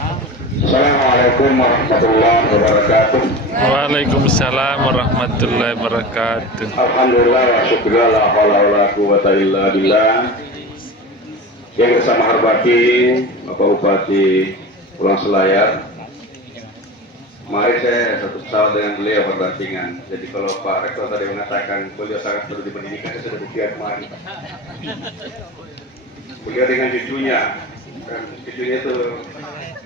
Assalamualaikum warahmatullahi wabarakatuh. Waalaikumsalam warahmatullahi wabarakatuh. Alhamdulillah wa syukurlah la haula wala quwwata illa billah. Yang bersama hormati Bapak Bupati Pulau Selayar. Mari saya satu pesawat dengan beliau berdampingan. Jadi kalau Pak Rektor tadi mengatakan beliau sangat perlu dipendidikan, saya sudah buktikan kemarin. Beliau dengan cucunya, dan cucunya itu,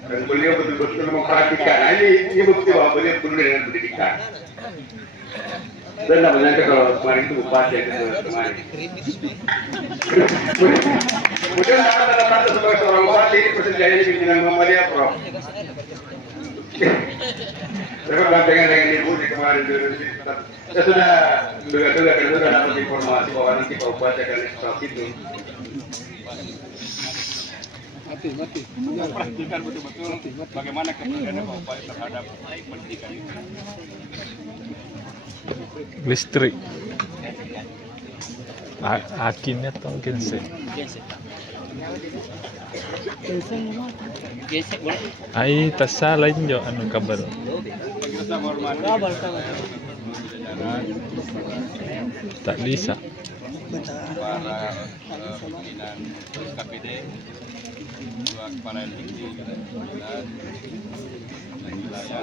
dan beliau betul-betul memperhatikan. Nah, ini bukti bahwa beliau penuh dengan pendidikan. Dan tidak menyangka kalau kemarin itu bupati yang kemarin. Kemudian ada tanda sebagai seorang bupati, persenjaannya di pimpinan Muhammadiyah, Prof. Saya berdampingan dengan ibu di kemarin dulu. Saya sudah duga-duga dan sudah dapat informasi bahwa nanti Pak Bupati akan sesuatu itu. Perhatikan betul-betul bagaimana kepedulian Pak Bupati terhadap pendidikan itu. Listrik. Akinnya atau genset? Ay, tasa lain jo anu kabel. Kita menghormati Tak bisa. para pimpinan KPD, dua kepala LPD dan wilayah.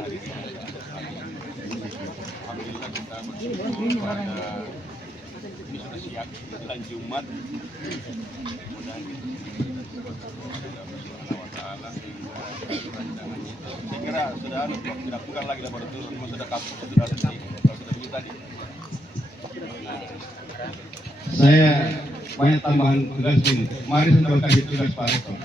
Alhamdulillah kita bersyukur pada bisa siap bulan Jumat. Mudah-mudahan saya kira sudah tidak bukan lagi laboratorium, sudah kampus, sudah ada begitu tadi. Saya banyak tambahan tugas ini. Mari saya kasih tugas Pak Rektor.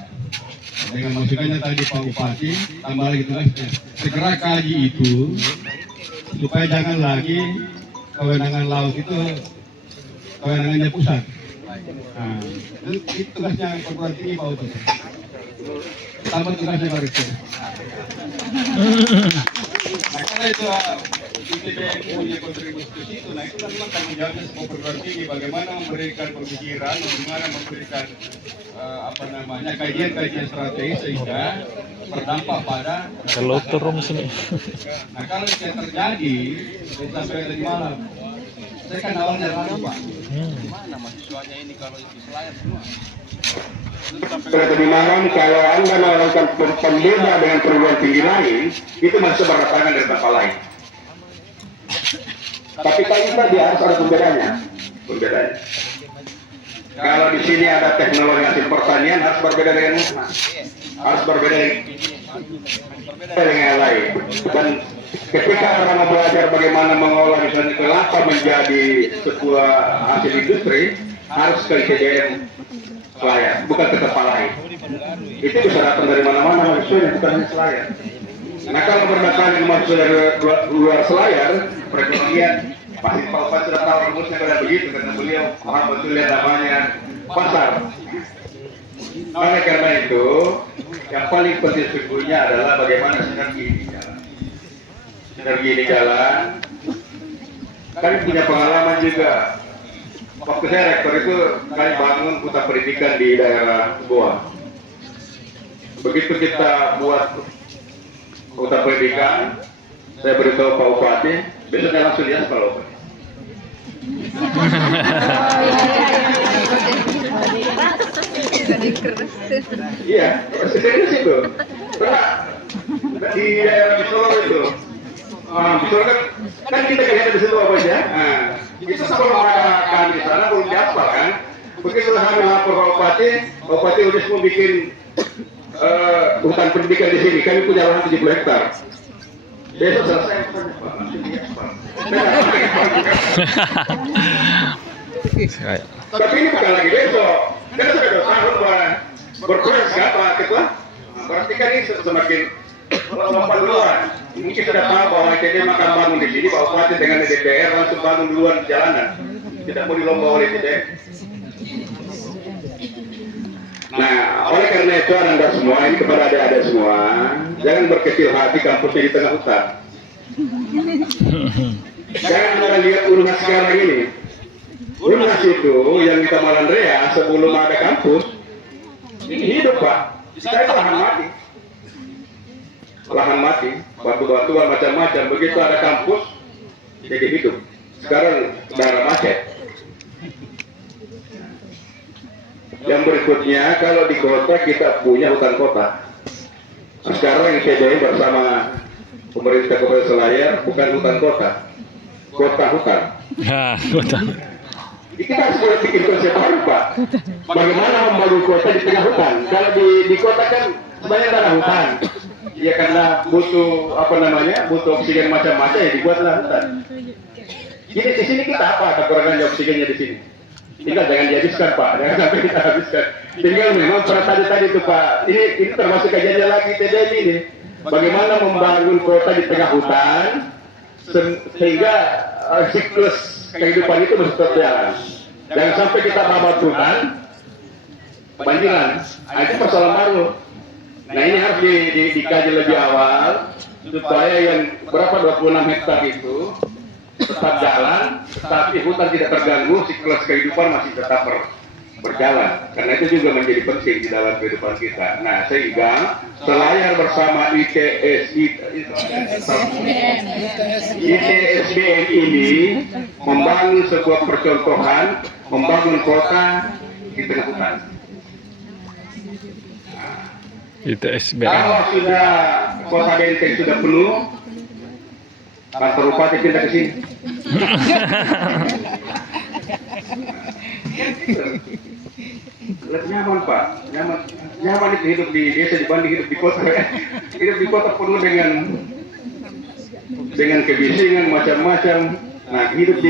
Dengan masukannya tadi Pak Bupati, tambah lagi tugasnya. Segera kaji itu supaya jangan lagi kewenangan laut itu kewenangannya pusat. Nah, itu tugasnya perguruan tinggi Pak Bupati. Tambah tugasnya Pak Rektor. Nah, karena itu ITB punya kontribusi ke situ, nah itu kan memang tanggung jawabnya semua perguruan tinggi, bagaimana memberikan pemikiran, bagaimana memberikan kajian-kajian strategis sehingga berdampak pada Kalau turun sini. Nah kalau itu yang terjadi sampai tadi malam, saya kan awalnya ragu Pak. Mana mahasiswanya ini kalau di Selayar semua? Pada tadi malam kalau Anda melakukan pembeda dengan perguruan tinggi lain, itu masih berdatangan dari tempat lain. Tapi kali tadi harus ada pembedanya. Kalau di sini ada teknologi hasil pertanian harus berbeda dengan musnah, harus berbeda dengan yang lain. Dan ketika orang mau belajar bagaimana mengolah misalnya kelapa menjadi sebuah hasil industri, harus ke ITBM Selayar, bukan ke tempat lain. Itu bisa datang dari mana-mana maksudnya, bukan hanya Selayar. Nah kalau berdatangan masuk dari luar Selayar, perekonomian pasti Pak Bupati sudah tahu rumusnya kalau begitu, karena beliau paham betul yang namanya pasar. Oleh karena itu, yang paling penting sesungguhnya adalah bagaimana sinergi ini jalan. Sinergi ini jalan. Kami punya pengalaman juga. Waktu saya rektor itu kami bangun pusat pendidikan di daerah Goa. Begitu kita buat pusat pendidikan, saya beritahu Pak Bupati, besoknya langsung lihat Pak Bupati. Iya, serius itu. Karena di daerah Bisolo itu, Bisolo kan kita lihat di situ apa aja. Nah, itu sebelum ada kami di sana belum dihafal kan. Begitu kami lapor Pak Bupati, Pak Bupati udah semua bikin hutan pendidikan di sini. Kami punya lahan 70 hektar. Besok selesai. Tapi ini bukan lagi besok. Kita sudah 2 tahun berproses kan Pak Ketua. Berarti kan ini semakin lompat duluan. Mungkin sudah tahu bahwa ITB akan bangun di sini. Pak Bupati dengan DPR langsung bangun duluan jalanan. Tidak mau dilomba oleh ITB. Nah, oleh karena itu Anda semua, ini kepada adik-adik semua, jangan berkecil hati kampusnya di tengah hutan. Jangan Anda lihat Unhas sekarang ini. Unhas itu yang di Taman Andrea sebelum ada kampus, ini hidup Pak. Saya lahan mati. lahan mati, batu-batuan macam-macam. Begitu ada kampus, jadi hidup. Sekarang daerah macet. Yang berikutnya, kalau di kota kita punya hutan kota. Nah, sekarang yang PDI bersama pemerintah Kabupaten Selayar bukan hutan kota, kota hutan. Ha, kota. Kita harus boleh bikin konsep baru, Pak. Bagaimana membangun kota di tengah hutan? Kalau di kota kan sebenarnya ada hutan. Ya karena butuh butuh oksigen macam-macam ya dibuatlah hutan. Jadi di sini kita apa kekurangannya oksigennya di sini? Tinggal jangan dihabiskan, Pak. Jangan sampai kita habiskan. Tinggal memang pada tadi itu, Pak. Ini termasuk kajiannya lagi TDM ini. Bagaimana membangun kota di tengah hutan sehingga siklus kehidupan itu mesti berjalan. Jangan sampai kita rabat hutan, banjiran. Nah, itu persoalan baru. Nah, ini harus dikaji lebih awal supaya yang berapa 26 hektar itu tetap jalan, tetapi hutan tidak terganggu, siklus kehidupan masih tetap berjalan. Karena itu juga menjadi penting di dalam kehidupan kita. Nah, sehingga Selayar bersama ITSBN ini membangun sebuah percontohan, membangun kota di tengah hutan. ITSBN. Kalau sudah kota Benteng sudah penuh, kantor bupati pindah ke sini. Nyaman, Pak, nyaman itu hidup di desa dibanding hidup di kota. Hidup di kota penuh dengan kebisingan macam-macam. Nah, hidup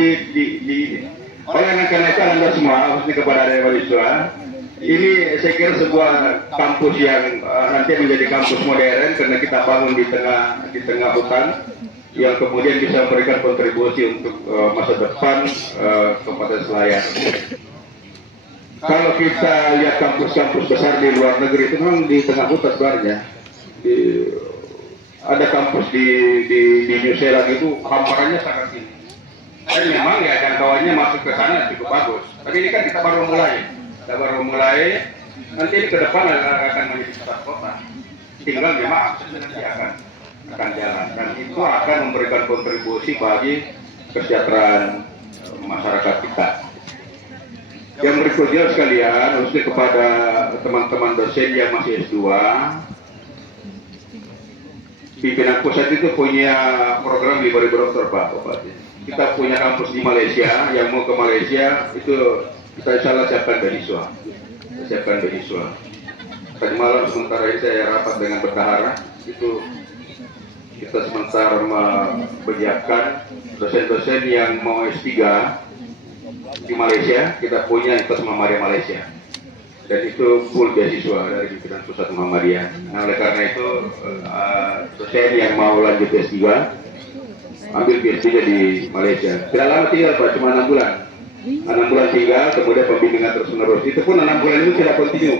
oleh karena itu Anda semua, khususnya kepada adik mahasiswa, ini saya kira sebuah kampus yang nanti menjadi kampus modern karena kita bangun di tengah hutan yang kemudian bisa memberikan kontribusi untuk masa depan Kabupaten Selayar. Kalau kita lihat kampus-kampus besar di luar negeri itu memang di tengah hutan sebenarnya. Ada kampus di New Zealand itu hamparannya sangat tinggi. Dan memang ya jangkauannya masuk ke sana cukup bagus. Tapi ini kan kita baru mulai. Nanti ini ke depan akan menjadi pusat kota. Tinggal memang aksesnya nanti akan jalan dan itu akan memberikan kontribusi bagi kesejahteraan masyarakat kita. Yang berikutnya sekalian, khususnya kepada teman-teman dosen yang masih S2, pimpinan pusat itu punya program di dokter, Pak Bupati. Kita punya kampus di Malaysia, yang mau ke Malaysia itu kita insya siapkan beasiswa. Tadi malam sementara ini saya rapat dengan bendahara, itu kita sementara menyiapkan dosen-dosen yang mau S3 di Malaysia. Kita punya Universitas Muhammadiyah Malaysia dan itu full beasiswa dari pimpinan pusat Muhammadiyah. Nah, oleh karena itu dosen yang mau lanjut S3 ambil PhD-nya di Malaysia. Tidak lama tinggal, Pak, cuma 6 bulan. 6 bulan tinggal, kemudian pembimbingan terus menerus. Itu pun 6 bulan itu tidak kontinu.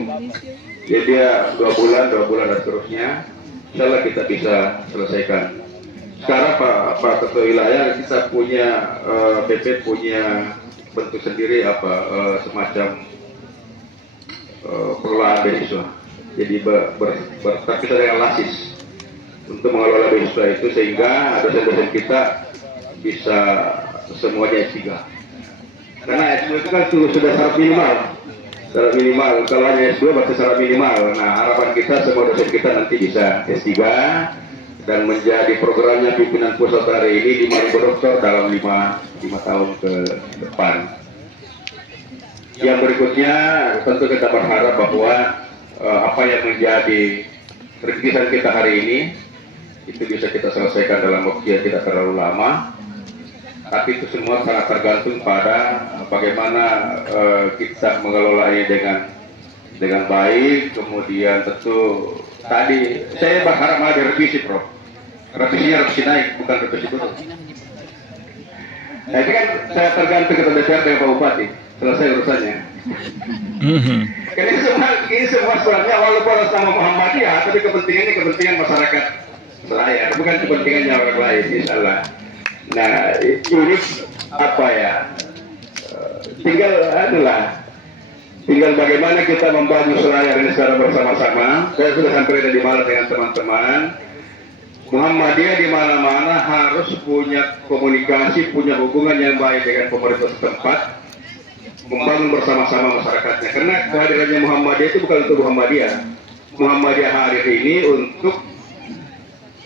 Jadi dia 2 bulan dan seterusnya. Insya Allah kita bisa selesaikan. Sekarang Pak Ketua Wilayah kita punya PP punya bentuk sendiri semacam pengelolaan beasiswa. Jadi berkaitan dengan LASIS untuk mengelola beasiswa itu sehingga dosen-dosen kita bisa semuanya S3. Karena S2 itu kan sudah syarat minimal. Kalau hanya S2 berarti syarat minimal. Nah, harapan kita semua dosen kita nanti bisa S3 dan menjadi programnya pimpinan pusat hari ini di dokter dalam 5 tahun ke depan. Yang berikutnya tentu kita berharap bahwa apa yang menjadi rintisan kita hari ini itu bisa kita selesaikan dalam waktu yang tidak terlalu lama. Tapi itu semua sangat tergantung pada bagaimana kita mengelolanya dengan baik. Kemudian tentu tadi saya berharap ada revisi, Prof. Revisinya naik, bukan revisi turun. Nah, itu kan saya tergantung kepada DPR dengan Pak Bupati. Selesai urusannya. Ini semua sebenarnya walaupun atas nama Muhammadiyah, tapi kepentingannya kepentingan masyarakat Selayar, bukan kepentingannya orang lain, insyaallah. Nah, ini apa ya? Tinggal bagaimana kita membangun Selayar ini secara bersama-sama. Saya sudah sampai di Malang dengan teman-teman. Muhammadiyah di mana-mana harus punya komunikasi, punya hubungan yang baik dengan pemerintah setempat, membangun bersama-sama masyarakatnya. Karena kehadirannya Muhammadiyah itu bukan untuk Muhammadiyah. Muhammadiyah hadir ini untuk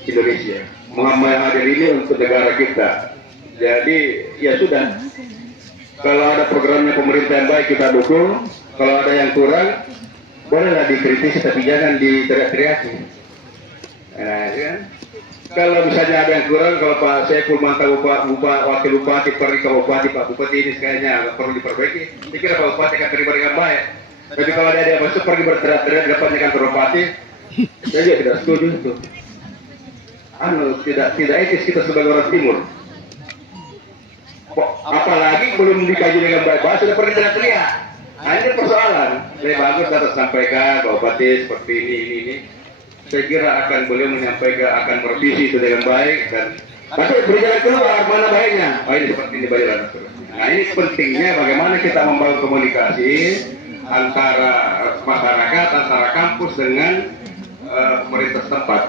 Indonesia. Muhammadiyah hadir ini untuk negara kita. Jadi ya sudah. Kalau ada programnya pemerintah yang baik kita dukung. Kalau ada yang kurang, bolehlah dikritisi tapi jangan diteriak-teriaki. Nah, kan? Kalau misalnya ada yang kurang, kalau Pak Saiful mantan wakil bupati, pergi ke bupati, Pak Bupati ini kayaknya agak perlu diperbaiki. Saya kira Pak Bupati akan terima dengan baik. Tapi kalau ada yang masuk pergi berteriak-teriak di depannya kantor bupati, saya juga tidak setuju itu. Tidak etis kita sebagai orang timur. Apalagi belum dikaji dengan baik-baik sudah pergi teriak-teriak. Nah ini persoalan. Saya bagus harus sampaikan Pak Bupati seperti ini. Saya kira beliau menyampaikan akan merevisi itu dengan baik dan masih berjalan keluar mana baiknya. Oh ini seperti ini baiklah. Nah ini pentingnya bagaimana kita membangun komunikasi antara masyarakat, antara kampus dengan pemerintah setempat.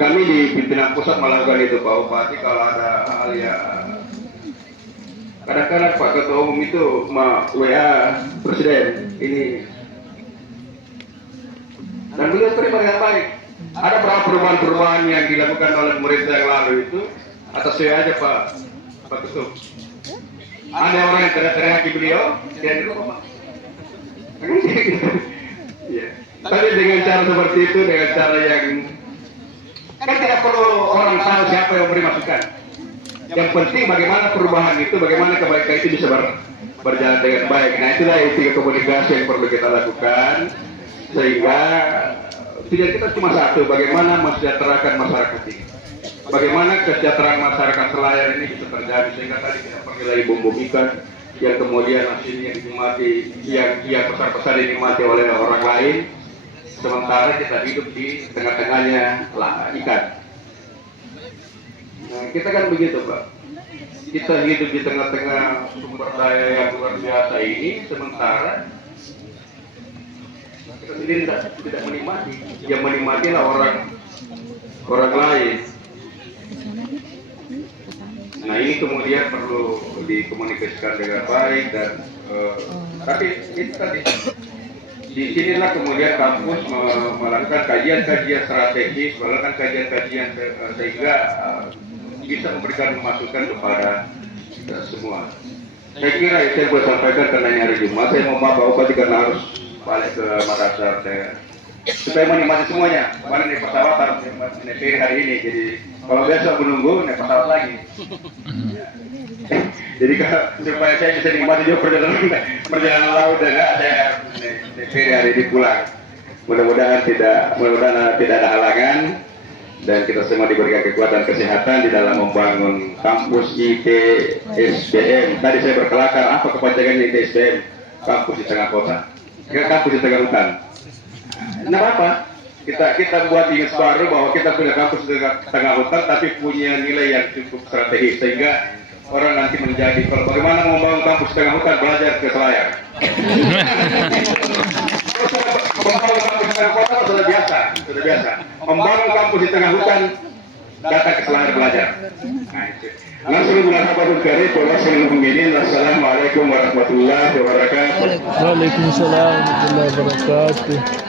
Kami di pimpinan pusat melakukan itu Pak Bupati. Kalau ada hal yang kadang-kadang Pak Ketua Umum itu WA Presiden ini. Dan beliau terima dengan baik. Ada beberapa perubahan-perubahan yang dilakukan oleh pemerintah yang lalu itu atas saya aja Pak Ketum. Ada orang yang teriak-teriak di beliau, dia di rumah. Ya. Tapi dengan cara seperti itu, dengan cara yang kan tidak perlu orang tahu siapa yang memberi masukan. Yang penting bagaimana perubahan itu, bagaimana kebaikan itu bisa berjalan dengan baik. Nah itulah tiga komunikasi yang perlu kita lakukan. Sehingga tidak kita cuma satu, bagaimana mensejahterakan masyarakat ini, bagaimana kesejahteraan masyarakat Selayar ini bisa terjadi sehingga tadi tidak pergi lagi bom ikan yang kemudian hasilnya dinikmati, yang besar-besar dinikmati oleh orang lain, sementara kita hidup di tengah-tengahnya ikan. Nah, kita kan begitu Pak, kita hidup di tengah-tengah sumber daya yang luar biasa ini, sementara kita sendiri tidak menikmati, yang menikmatilah orang lain. Nah ini kemudian perlu dikomunikasikan dengan baik dan tapi itu tadi di sinilah kemudian kampus melakukan kajian-kajian strategis, melakukan kajian-kajian sehingga bisa memberikan masukan kepada semua. Saya kira itu yang saya sampaikan karena ini hari Jumat. Saya mau maaf Pak Bupati karena harus balik ke Makassar supaya menikmati semuanya. Kemarin naik pesawat harus naik ferry hari ini, jadi kalau besok menunggu naik pesawat lagi. Jadi supaya saya bisa nikmati juga perjalanan laut dan saya naik ferry hari ini pulang. Mudah-mudahan tidak ada halangan dan kita semua diberikan kekuatan kesehatan di dalam membangun kampus ITSBM. Tadi saya berkelakar apa kepanjangannya ITSBM, kampus di tengah kota. Kampus di tengah hutan. Nah apa? Kita buat image baru bahwa kita punya kampus di tengah hutan tapi punya nilai yang cukup strategis sehingga orang nanti menjadi kalau bagaimana membangun kampus di tengah hutan belajar ke Selayar. Membangun kampus di tengah kota sudah biasa. Membangun kampus di tengah hutan datang ke Selayar belajar. Nah itu. Assalamualaikum warahmatullahi wabarakatuh. Waalaikumsalam warahmatullahi wabarakatuh.